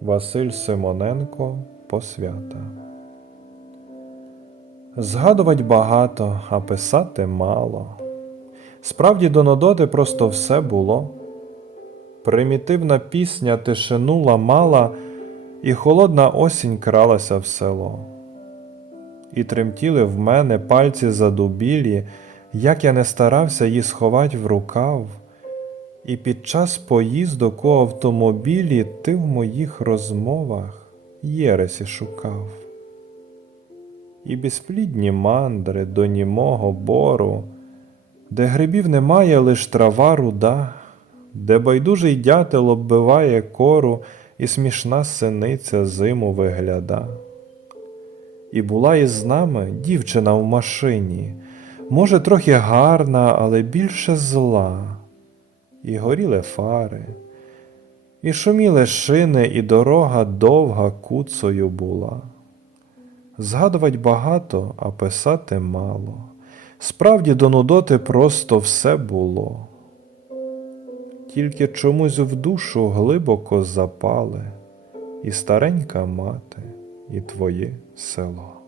Василь Симоненко Посвята. Згадувать багато, а писати мало. Справді до Нодоти просто все було. Примітивна пісня тишину ламала, і холодна осінь кралася в село. І тремтіли в мене пальці задубілі, як я не старався її сховать в рукав. І під час поїздок у автомобілі ти в моїх розмовах Єресі шукав. І безплідні мандри до німого бору, де грибів немає, лиш трава руда, де байдужий дятел оббиває кору, і смішна синиця зиму вигляда. І була із нами дівчина в машині, може, трохи гарна, але більше зла і горіли фари, і шуміли шини, і дорога довга куцою була. Згадувать багато, а писати мало. Справді до Нудоти просто все було. Тільки чомусь в душу глибоко запали і старенька мати, і твоє село.